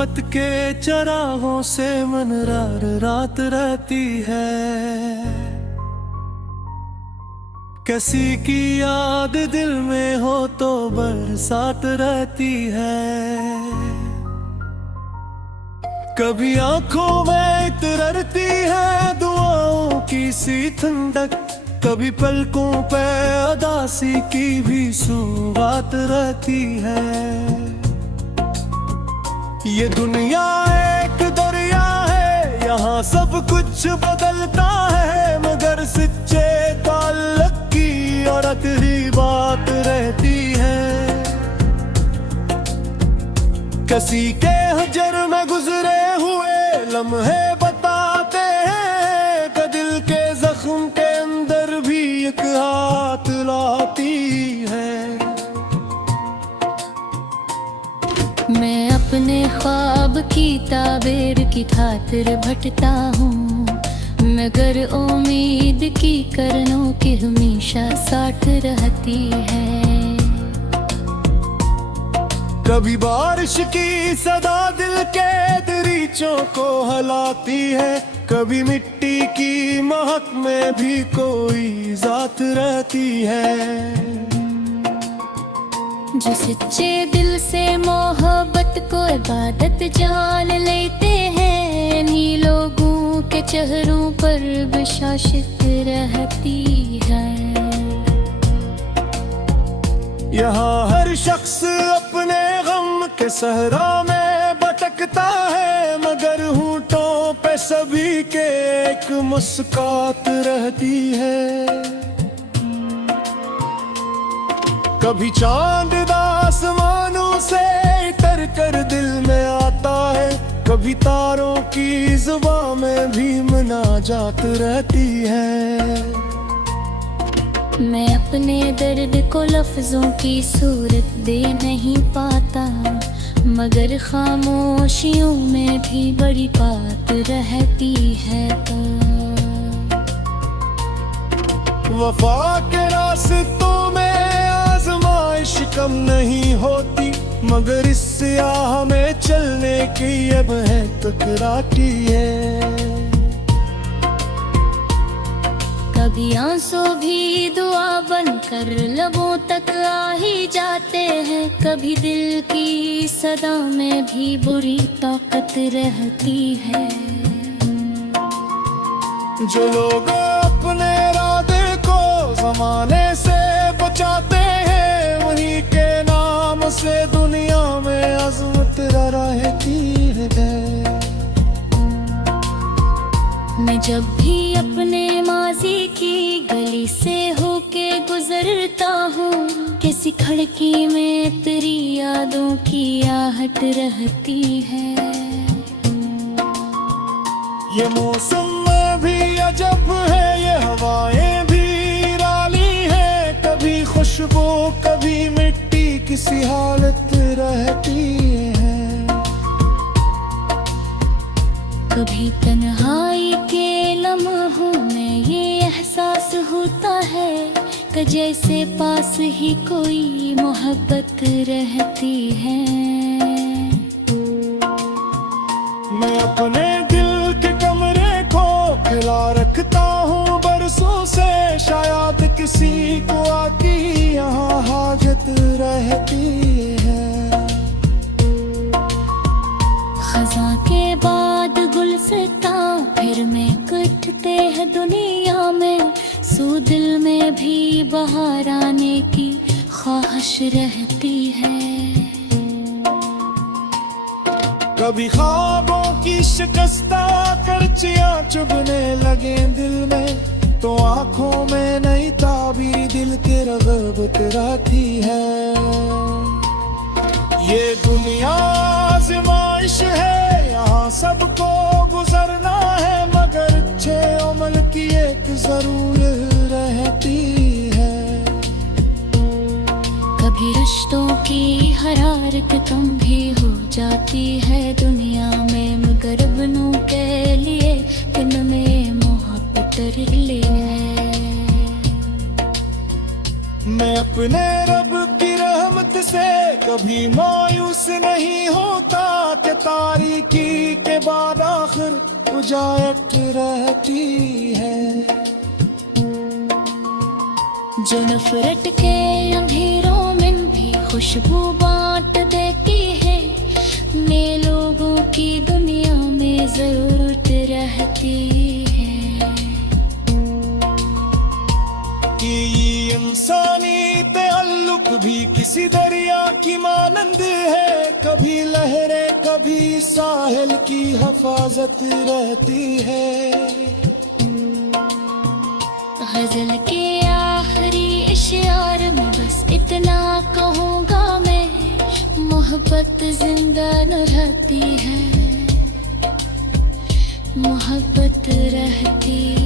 मोहब्बत के चरागों से मन रात रात रहती है। किसी की याद दिल में हो तो बरसात रहती है। कभी आंखों में इतरती है दुआओं की सी ठंडक, कभी पलकों पे उदासी की भी सुबात रहती है। ये दुनिया एक दरिया है, यहाँ सब कुछ बदलता है, मगर सच्चे ताल्लुक की और आखिरी बात रहती है। किसी के हजर में गुजरे हुए लम्हे बताते हैं कि दिल के जख्म के अंदर भी एक हाथ लाती है। मैं अपने ख्वाब की ताबीर की खातिर भटकता हूँ, मगर उम्मीद की करनों की हमेशा साथ रहती है। कभी बारिश की सदा दिल के दरीचों को हिलाती है, कभी मिट्टी की महक में भी कोई जात रहती है। जो सच्चे दिल से मोहब्बत को इबादत जान लेते हैं, इन्हीं लोगों के चेहरों पर बशाशत रहती है। यहाँ हर शख्स अपने गम के सहरा में भटकता है, मगर होंठों पे सभी के एक मुस्कात रहती है। कभी चांद आसमानों से उतर कर दिल में आता है, कभी तारों की जुबां में भी मुनाजात रहती है। मैं अपने दर्द को लफ्जों की सूरत दे नहीं पाता, मगर खामोशियों में भी बड़ी बात रहती है। वफा के रास्तों में आजमाइश कम नहीं होती, मगर इस सियाह में चलने की अब है तकराती है। कभी आंसू भी दुआ बनकर लबों तक आ ही जाते हैं, कभी दिल की सदा में भी बुरी ताकत रहती है। जो लोग अपने इरादे को जमाने से बचाते हैं, वहीं के नाम से दुनिया में अजमत रहती है। मैं जब भी अपने माजी की गली से होके गुजरता हूँ, किसी खिड़की में तेरी यादों की आहट रहती है। ये मौसम भी अजब है, ये हवाएं भी निराली है, कभी खुशबू कभी मिट्टी किसी हालत रहती है। कभी तन्हाई के लम्हों में ये एहसास होता है कि जैसे पास ही कोई मोहब्बत रहती है। मैं अपने दिल के कमरे को खिला रखता हूँ बरसों से, शायद किसी को आती यहाँ हाजत रहती है। खज़ां के बाद गुलसिता फिर में कटते हैं दुनिया में, सो दिल में भी बहार आने की ख्वाहिश रहती है। कभी ख्वाबों की शिकस्ता करचियां चुभने लगे दिल में, तो आंखों में नई ताबीर दिल के रग़बत रहती है। ये दुनिया आज़माइश है, यहाँ सबको गुजरना है, मगर अच्छे अमल की एक जरूर रहती है। कभी रिश्तों की हरारत कम भी हो जाती है दुनिया में, मगर बनों के लिए इनमें मोहब्बत ले है। मैं अपने रब की रहमत से कभी मायूस नहीं होता कि तारीकी के बाद आखिर उजाट रहती है। जो नफरत के अंधेरों में भी खुशबू बांट देती है, ने लोगों की दुनिया में जरूरत रहती है। कि ये इंसानी ताल्लुक भी किसी दरिया की मानंद है, कभी लहरें कभी साहिल की हिफाजत रहती है। गजल के आखिरी इशार में बस इतना कहूँगा मैं, मोहब्बत जिंदा न रहती है, मोहब्बत रहती है।